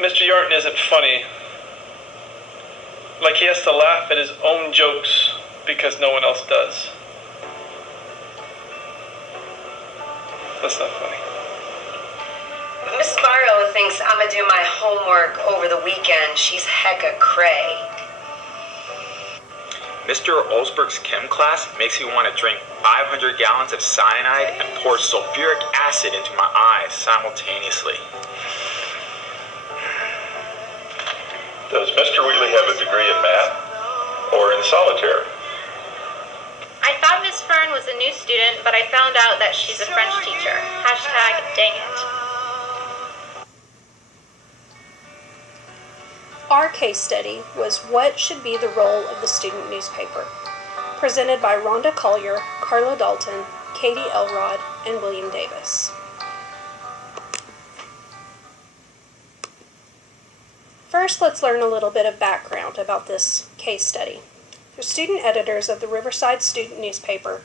Mr. Yarton isn't funny. Like he has to laugh at his own jokes because no one else does. That's not funny. Miss Barrow thinks I'm gonna do my homework over the weekend. She's hecka cray. Mr. Olsberg's chem class makes me want to drink 500 gallons of cyanide and pour sulfuric acid into my eyes simultaneously. Does Mr. Wheatley have a degree in math or in solitaire? I thought Miss Fern was a new student, but I found out that she's a French teacher. Hashtag dang it. Our case study was What Should Be the Role of the Student Newspaper, presented by Rhonda Collier, Carla Dalton, Katie Elrod, and William Davis. First, let's learn a little bit of background about this case study. The student editors of the Riverside student newspaper,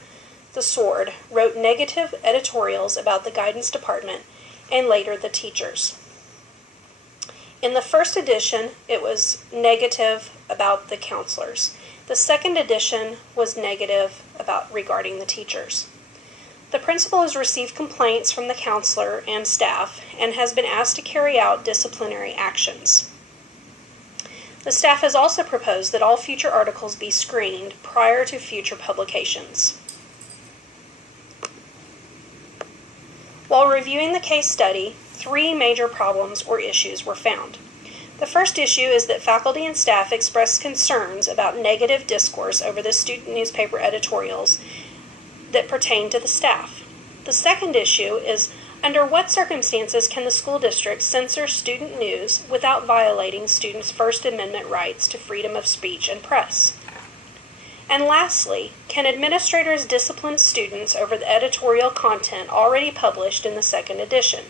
The Sword, wrote negative editorials about the guidance department and later the teachers. In the first edition, it was negative about the counselors. The second edition was negative regarding the teachers. The principal has received complaints from the counselor and staff and has been asked to carry out disciplinary actions. The staff has also proposed that all future articles be screened prior to future publications. While reviewing the case study, 3 major problems or issues were found. The first issue is that faculty and staff expressed concerns about negative discourse over the student newspaper editorials that pertain to the staff. The second issue is, under what circumstances can the school district censor student news without violating students' First Amendment rights to freedom of speech and press? And lastly, can administrators discipline students over the editorial content already published in the second edition?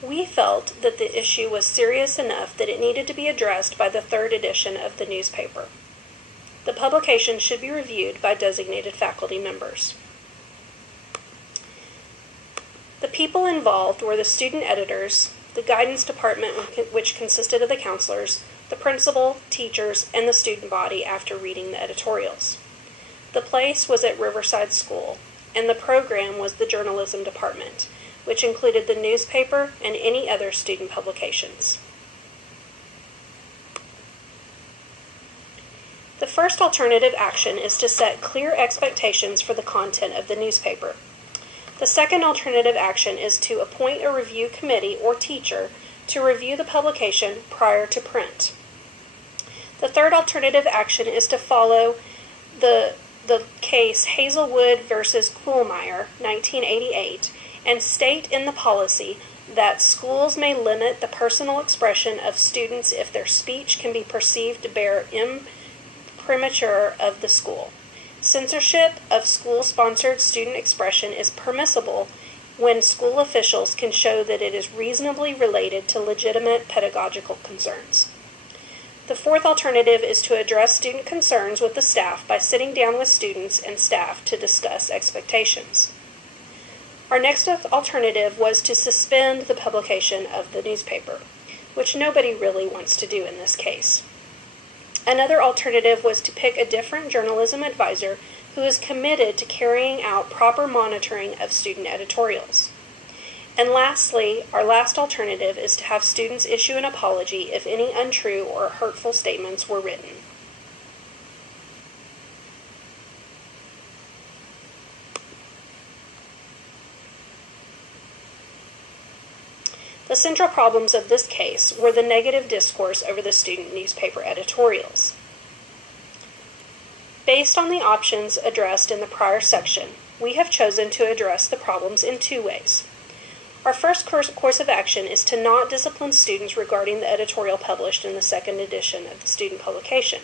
We felt that the issue was serious enough that it needed to be addressed by the third edition of the newspaper. The publication should be reviewed by designated faculty members. The people involved were the student editors, the guidance department, which consisted of the counselors, the principal, teachers, and the student body after reading the editorials. The place was at Riverside School, and the program was the journalism department, which included the newspaper and any other student publications. The first alternative action is to set clear expectations for the content of the newspaper. The second alternative action is to appoint a review committee or teacher to review the publication prior to print. The third alternative action is to follow the case Hazelwood versus Kuhlmeyer, 1988, and state in the policy that schools may limit the personal expression of students if their speech can be perceived to bear imprimatur of the school. Censorship of school-sponsored student expression is permissible when school officials can show that it is reasonably related to legitimate pedagogical concerns. The fourth alternative is to address student concerns with the staff by sitting down with students and staff to discuss expectations. Our next alternative was to suspend the publication of the newspaper, which nobody really wants to do in this case. Another alternative was to pick a different journalism advisor who is committed to carrying out proper monitoring of student editorials. And lastly, our last alternative is to have students issue an apology if any untrue or hurtful statements were written. The central problems of this case were the negative discourse over the student newspaper editorials. Based on the options addressed in the prior section, we have chosen to address the problems in 2 ways. Our first course of action is to not discipline students regarding the editorial published in the second edition of the student publication.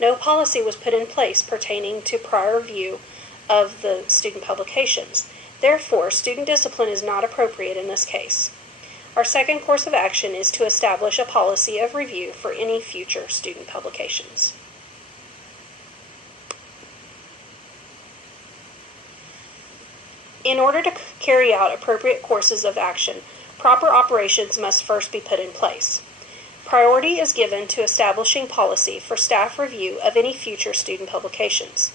No policy was put in place pertaining to prior review of the student publications. Therefore, student discipline is not appropriate in this case. Our second course of action is to establish a policy of review for any future student publications. In order to carry out appropriate courses of action, proper operations must first be put in place. Priority is given to establishing policy for staff review of any future student publications.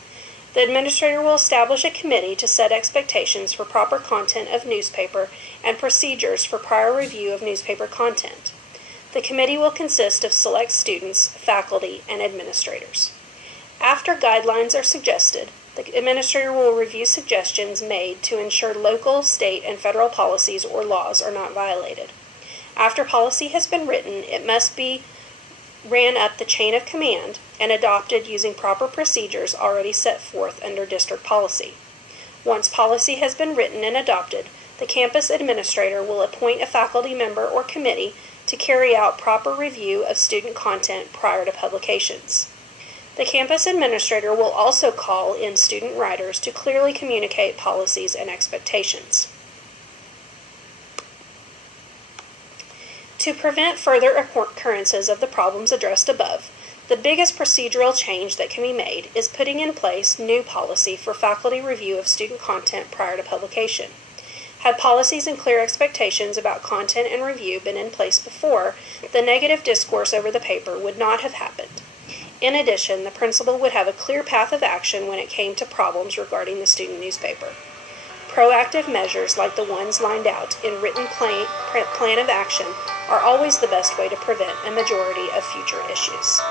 The administrator will establish a committee to set expectations for proper content of newspaper and procedures for prior review of newspaper content. The committee will consist of select students, faculty, and administrators. After guidelines are suggested, the administrator will review suggestions made to ensure local, state, and federal policies or laws are not violated. After policy has been written, it must be ran up the chain of command and adopted using proper procedures already set forth under district policy. Once policy has been written and adopted, the campus administrator will appoint a faculty member or committee to carry out proper review of student content prior to publications. The campus administrator will also call in student writers to clearly communicate policies and expectations. To prevent further occurrences of the problems addressed above, the biggest procedural change that can be made is putting in place new policy for faculty review of student content prior to publication. Had policies and clear expectations about content and review been in place before, the negative discourse over the paper would not have happened. In addition, the principal would have a clear path of action when it came to problems regarding the student newspaper. Proactive measures like the ones lined out in written plan of action are always the best way to prevent a majority of future issues.